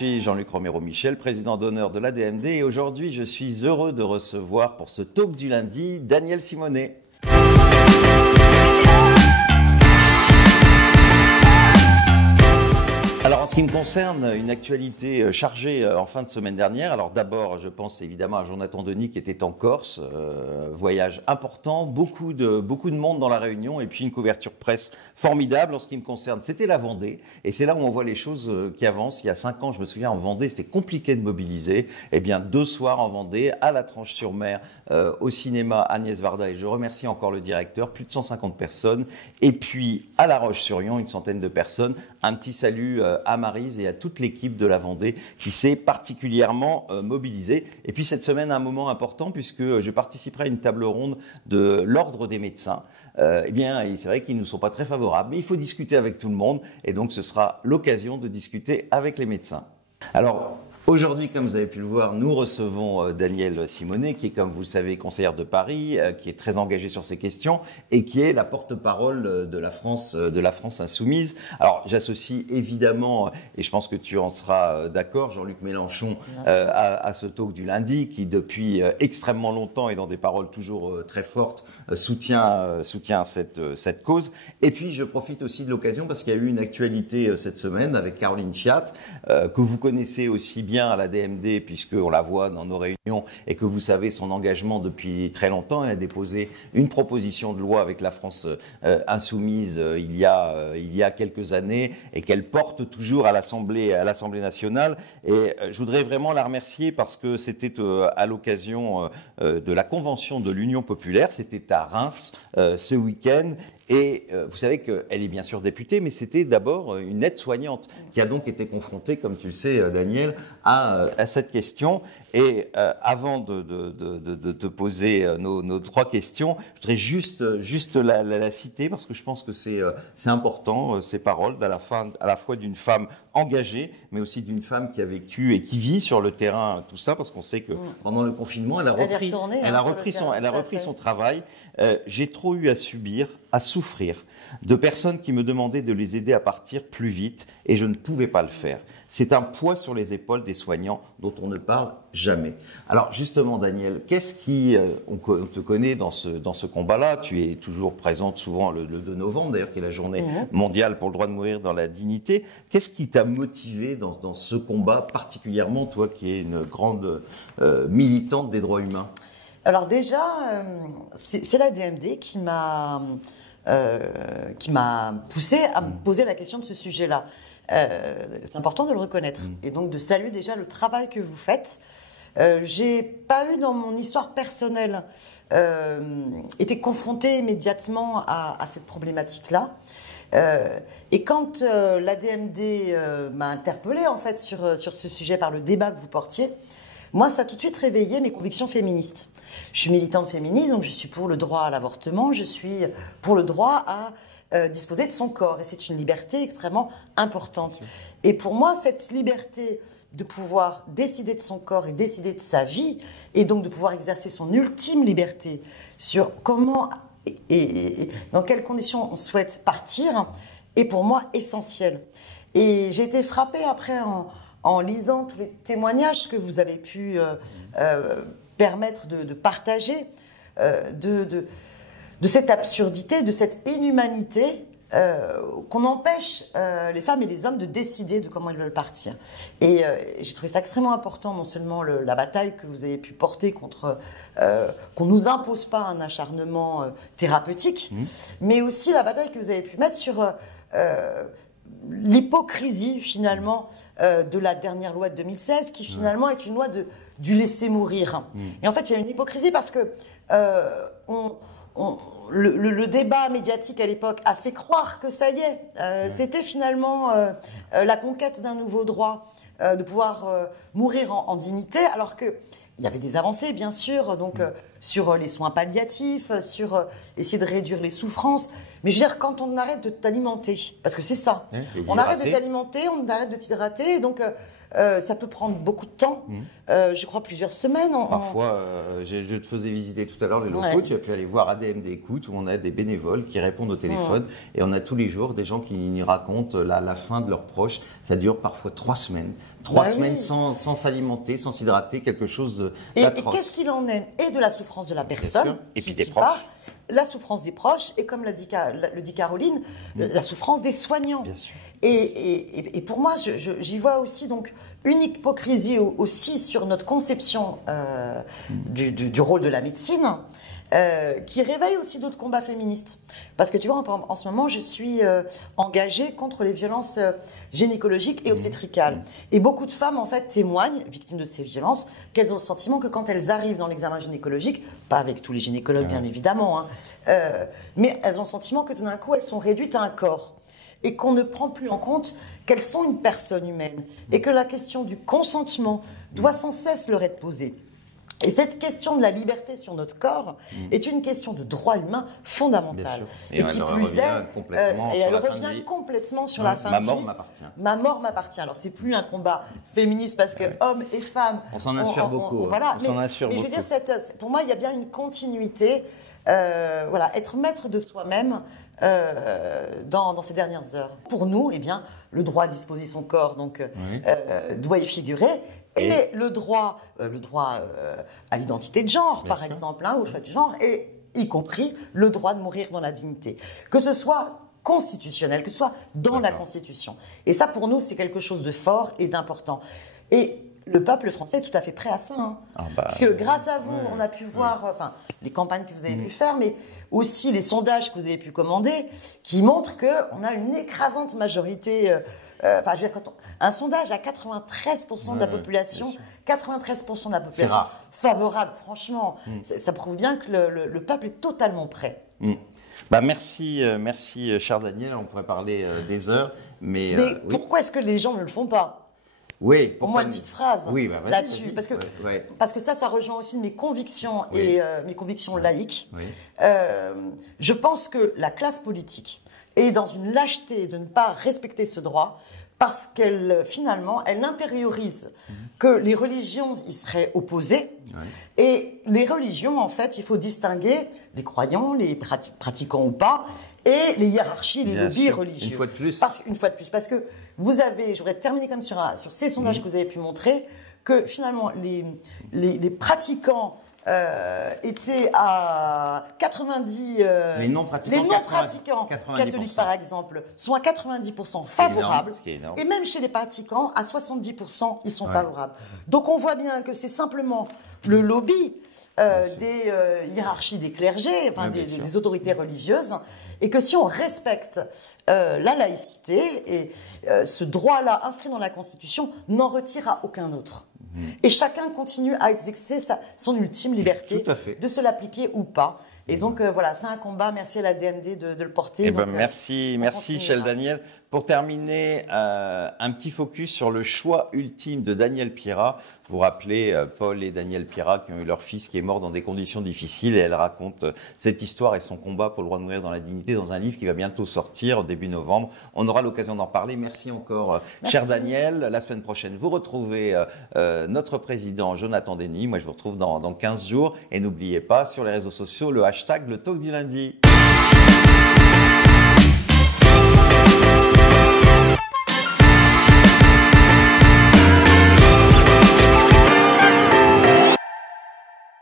suis Jean-Luc Romero-Michel, président d'honneur de l'ADMD et aujourd'hui je suis heureux de recevoir pour ce talk du lundi Daniel Simonet. Alors en ce qui me concerne, une actualité chargée en fin de semaine dernière. Alors d'abord, je pense évidemment à Jonathan Denis qui était en Corse, voyage important, beaucoup de monde dans la Réunion et puis une couverture presse formidable. En ce qui me concerne, c'était la Vendée et c'est là où on voit les choses qui avancent. Il y a 5 ans, je me souviens, en Vendée, c'était compliqué de mobiliser. Eh bien, 2 soirs en Vendée, à la Tranche-sur-Mer, au cinéma Agnès Varda et je remercie encore le directeur, plus de 150 personnes. Et puis à La Roche-sur-Yon, une centaine de personnes. Un petit salut à Maryse et à toute l'équipe de la Vendée qui s'est particulièrement mobilisée. Et puis cette semaine, un moment important puisque je participerai à une table ronde de l'Ordre des médecins. Eh bien, c'est vrai qu'ils ne sont pas très favorables, mais il faut discuter avec tout le monde et donc ce sera l'occasion de discuter avec les médecins. Alors, aujourd'hui, comme vous avez pu le voir, nous recevons Daniel Simonet, qui est, comme vous le savez, conseillère de Paris, qui est très engagée sur ces questions et qui est la porte-parole de la France insoumise. Alors, j'associe évidemment, et je pense que tu en seras d'accord, Jean-Luc Mélenchon à ce talk du lundi, qui depuis extrêmement longtemps et dans des paroles toujours très fortes soutient cette cause. Et puis, je profite aussi de l'occasion parce qu'il y a eu une actualité cette semaine avec Caroline Fiat, que vous connaissez aussi bien à la DMD puisqu'on la voit dans nos réunions et que vous savez son engagement depuis très longtemps. Elle a déposé une proposition de loi avec la France insoumise il y a quelques années et qu'elle porte toujours à l'Assemblée nationale. Et je voudrais vraiment la remercier parce que c'était à l'occasion de la convention de l'Union populaire, c'était à Reims ce week-end. Et vous savez qu'elle est bien sûr députée, mais c'était d'abord une aide-soignante qui a donc été confrontée, comme tu le sais, Daniel, à cette question. Et avant de te poser nos 3 questions, je voudrais juste la citer parce que je pense que c'est important, ces paroles, à la fois d'une femme engagée, mais aussi d'une femme qui a vécu et qui vit sur le terrain tout ça, parce qu'on sait que pendant le confinement, elle a repris son travail. J'ai trop eu à subir, à souffrir de personnes qui me demandaient de les aider à partir plus vite et je ne pouvais pas le faire. C'est un poids sur les épaules des soignants dont on ne parle jamais. Alors justement, Daniel, qu'est-ce qui, on te connaît dans ce combat-là, tu es toujours présente souvent le 2 novembre, d'ailleurs, qui est la journée mondiale pour le droit de mourir dans la dignité. Qu'est-ce qui t'a motivé dans ce combat, particulièrement toi qui es une grande militante des droits humains? Alors déjà, c'est la DMD qui m'a poussé à me poser la question de ce sujet-là. C'est important de le reconnaître et donc de saluer déjà le travail que vous faites. J'ai pas eu dans mon histoire personnelle été confrontée immédiatement à cette problématique-là. Et quand l'ADMD m'a interpellée en fait sur ce sujet par le débat que vous portiez, moi ça a tout de suite réveillé mes convictions féministes. Je suis militante féministe, donc je suis pour le droit à l'avortement, je suis pour le droit à disposer de son corps. Et c'est une liberté extrêmement importante. Et pour moi, cette liberté de pouvoir décider de son corps et décider de sa vie, et donc de pouvoir exercer son ultime liberté sur comment et dans quelles conditions on souhaite partir, est pour moi essentielle. Et j'ai été frappée après en lisant tous les témoignages que vous avez pu permettre de partager, de cette absurdité, de cette inhumanité qu'on empêche les femmes et les hommes de décider de comment ils veulent partir. Et j'ai trouvé ça extrêmement important, non seulement la bataille que vous avez pu porter contre qu'on ne nous impose pas un acharnement thérapeutique, mais aussi la bataille que vous avez pu mettre sur l'hypocrisie finalement de la dernière loi de 2016 qui finalement est une loi du laisser mourir. Et en fait, il y a une hypocrisie parce que le débat médiatique à l'époque a fait croire que ça y est, c'était finalement la conquête d'un nouveau droit de pouvoir mourir en dignité, alors que il y avait des avancées, bien sûr, donc sur les soins palliatifs, sur essayer de réduire les souffrances. Mais je veux dire, quand on arrête de t'alimenter, parce que c'est ça, on arrête de t'alimenter, on arrête de t'hydrater, donc Ça peut prendre beaucoup de temps, je crois plusieurs semaines. Parfois, je te faisais visiter tout à l'heure les locaux, tu as pu aller voir ADMD Écoute, où on a des bénévoles qui répondent au téléphone, et on a tous les jours des gens qui nous racontent la fin de leurs proches. Ça dure parfois 3 semaines. 3 semaines sans s'alimenter, sans s'hydrater, quelque chose d'atroce. Et qu'est-ce qu'il en est? Et de la souffrance de la personne, et puis des proches. La souffrance des proches, et comme le dit Caroline, la souffrance des soignants. Bien sûr. Et pour moi, j'y vois aussi donc une hypocrisie aussi sur notre conception du rôle de la médecine, qui réveille aussi d'autres combats féministes. Parce que tu vois, en ce moment, je suis engagée contre les violences gynécologiques et obstétricales. Et beaucoup de femmes, en fait, témoignent, victimes de ces violences, qu'elles ont le sentiment que quand elles arrivent dans l'examen gynécologique, pas avec tous les gynécologues, bien évidemment, mais elles ont le sentiment que tout d'un coup, elles sont réduites à un corps. Et qu'on ne prend plus en compte qu'elles sont une personne humaine. Et que la question du consentement doit sans cesse leur être posée. Et cette question de la liberté sur notre corps est une question de droit humain fondamental. Et qui plus est, elle revient complètement sur la fin de vie. Ma mort m'appartient. Ma mort m'appartient. Alors c'est plus un combat féministe parce que hommes et femmes. On s'en inspire beaucoup. Voilà. On s'en inspire mais beaucoup. Je veux dire, pour moi, il y a bien une continuité. Voilà, être maître de soi-même dans ces dernières heures. Pour nous, eh bien, le droit à disposer son corps donc, doit y figurer. Et le droit à l'identité de genre, par exemple, au choix du genre, et y compris le droit de mourir dans la dignité. Que ce soit constitutionnel, que ce soit dans la Constitution. Et ça, pour nous, c'est quelque chose de fort et d'important. Et le peuple français est tout à fait prêt à ça. Parce que grâce à vous, on a pu voir les campagnes que vous avez pu faire, mais aussi les sondages que vous avez pu commander, qui montrent qu'on a une écrasante majorité. Je veux dire, un sondage à 93% de la population, 93% de la population favorable, franchement, ça prouve bien que le peuple est totalement prêt. Merci, cher Daniel. On pourrait parler des heures, mais pourquoi est-ce que les gens ne le font pas? Oui. Au moins une petite phrase là-dessus, parce que ça rejoint aussi mes convictions et mes convictions laïques. Je pense que la classe politique est dans une lâcheté de ne pas respecter ce droit parce qu'elle, finalement, elle intériorise que les religions y seraient opposées. Et les religions, en fait, il faut distinguer les croyants, les pratiquants ou pas, et les hiérarchies, les lobbies religieux. Une fois de plus. Parce que vous avez, j'aurais terminé comme sur ces sondages que vous avez pu montrer, que finalement, les pratiquants étaient à 90... les non-pratiquants catholiques, par exemple, sont à 90% favorables. Et même chez les pratiquants, à 70%, ils sont favorables. Donc on voit bien que c'est simplement le lobby des hiérarchies des clergés, des autorités religieuses, et que si on respecte la laïcité, et ce droit-là inscrit dans la Constitution n'en retire à aucun autre. Et chacun continue à exercer son ultime liberté de se l'appliquer ou pas. Et donc voilà, c'est un combat. Merci à la DMD de le porter. Merci, cher Daniel. Pour terminer, un petit focus sur le choix ultime de Danielle Pierrat. Vous vous rappelez Paul et Danielle Pierrat qui ont eu leur fils qui est mort dans des conditions difficiles, et elle raconte cette histoire et son combat pour le droit de mourir dans la dignité dans un livre qui va bientôt sortir début novembre. On aura l'occasion d'en parler. Merci encore, cher Daniel. La semaine prochaine, vous retrouvez notre président Jonathan Denny. Moi, je vous retrouve dans 15 jours. Et n'oubliez pas, sur les réseaux sociaux, le hashtag le talk du lundi.